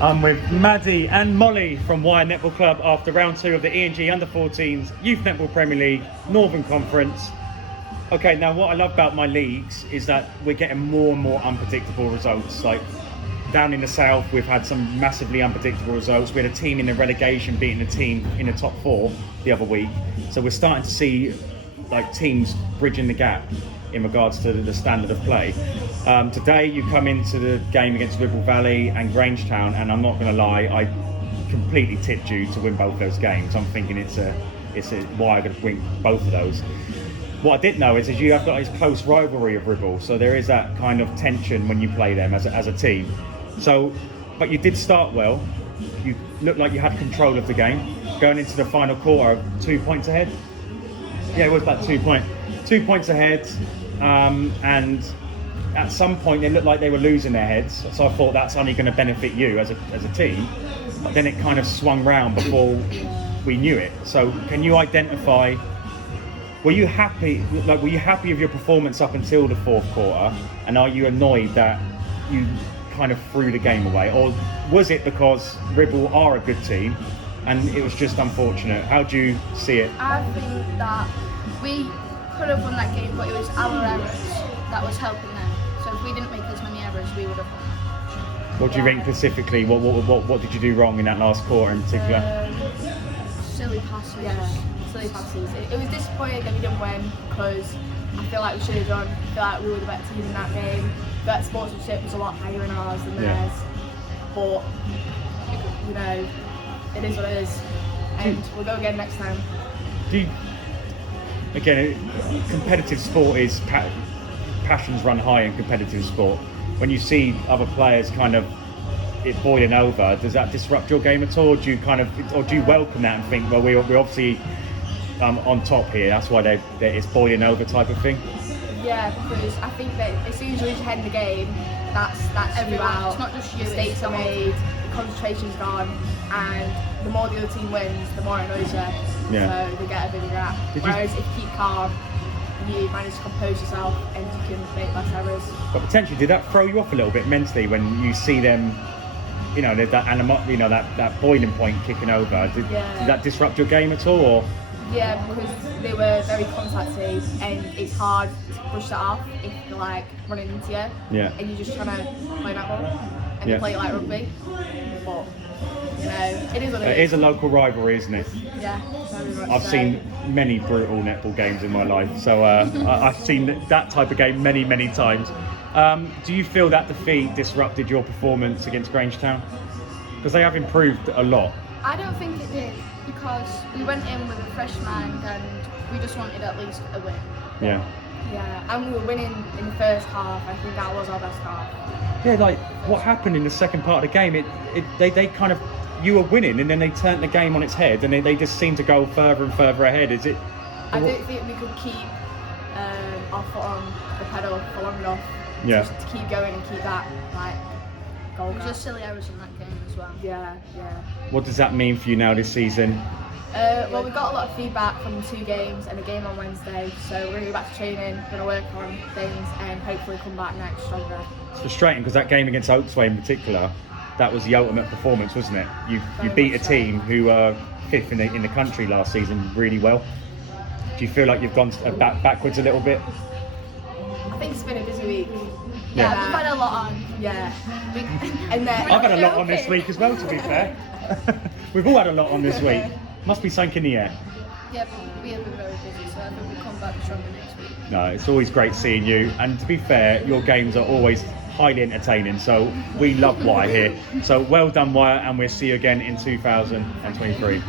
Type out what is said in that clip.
I'm with Maddie and Molly from Wyre Netball Club after round 2 of the E&G Under-14s Youth Netball Premier League Northern Conference. Okay, now what I love about my leagues is that we're getting more and more unpredictable results. Like down in the south, we've had some massively unpredictable results. We had a team in the relegation beating a team in the top 4 the other week. So we're starting to see like teams bridging the gap in regards to the standard of play. Today you come into the game against Ribble Valley and Grangetown, and I'm not going to lie, I completely tipped you to win both those games. I'm thinking it's a Wyre going to win both of those. What I did know is you have got this close rivalry of Ribble, so there is that kind of tension when you play them as a team. So, but you did start well. You looked like you had control of the game. Going into the final quarter, 2 points ahead. Yeah, it was about 2 points ahead. And at some point, it looked like they were losing their heads. So I thought that's only going to benefit you as a team. But then it kind of swung round before we knew it. So can you identify? Were you happy? Were you happy with your performance up until the 4th quarter? And are you annoyed that you kind of threw the game away, or was it because Ribble are a good team and it was just unfortunate? How do you see it? I think that we could have won that game, but it was our errors that was helping them. So if we didn't make as many errors, we would have won. What do you think specifically? What did you do wrong in that last quarter in particular? Silly passes. Yeah, silly passes. It was disappointing that we didn't win because I feel like we should have done. I feel like we were the better team in that game. That sportsmanship was a lot higher in ours than theirs. But you know, it is what it is, and we'll go again next time. Again, competitive sport is passions run high in competitive sport. When you see other players kind of it boiling over, does that disrupt your game at all? Or do you welcome that and think, well, we're obviously on top here, that's why it's boiling over type of thing? Yeah, because I think that as soon as you reach ahead in the game, that's you out. It's not just you. Mistakes are made, the concentration's gone, and the more the other team wins, the more it annoys you. Yeah. So they get a bigger gap. Whereas if you keep calm, you manage to compose yourself and you can make less errors. But potentially, did that throw you off a little bit mentally when you see them? You know, that boiling point kicking over. Did that disrupt your game at all? Or? Yeah, because they were very contacty, and it's hard to brush that off if they're like running into you. Yeah. And you're just trying to play netball and you play it like rugby. But you know, it is what it is. It is a local rivalry, isn't it? Yeah, very much I've seen many brutal netball games in my life, so I've seen that type of game many, many times. Do you feel that defeat disrupted your performance against Grangetown? Because they have improved a lot. I don't think it did, because we went in with a fresh mind and we just wanted at least a win. Yeah. Yeah, and we were winning in the first half. I think that was our best half. Yeah, like what happened in the second part of the game, they kind of, you were winning and then they turned the game on its head and they just seemed to go further and further ahead. Is it? I don't think we could keep our foot on the pedal for long enough just to keep going and keep that goal. It was just silly errors in that game as well. Yeah. What does that mean for you now this season? Well, we got a lot of feedback from the 2 games and a game on Wednesday, so we're going to go back to training, we're going to work on things and hopefully come back next stronger. It's frustrating because that game against Oaksway in particular, that was the ultimate performance, wasn't it? You beat a team who were 5th in the country last season really well. Do you feel like you've gone backwards a little bit? I think it's been a busy week. Yeah, we've had a lot on. Yeah. And I've had a lot on this week as well, to be fair. We've all had a lot on this week. Must be something in the air. Yeah, we have been very busy, so I think we'll come back stronger next week. No, it's always great seeing you. And to be fair, your games are always highly entertaining, so we love Wyre here. So well done, Wyre, and we'll see you again in 2023.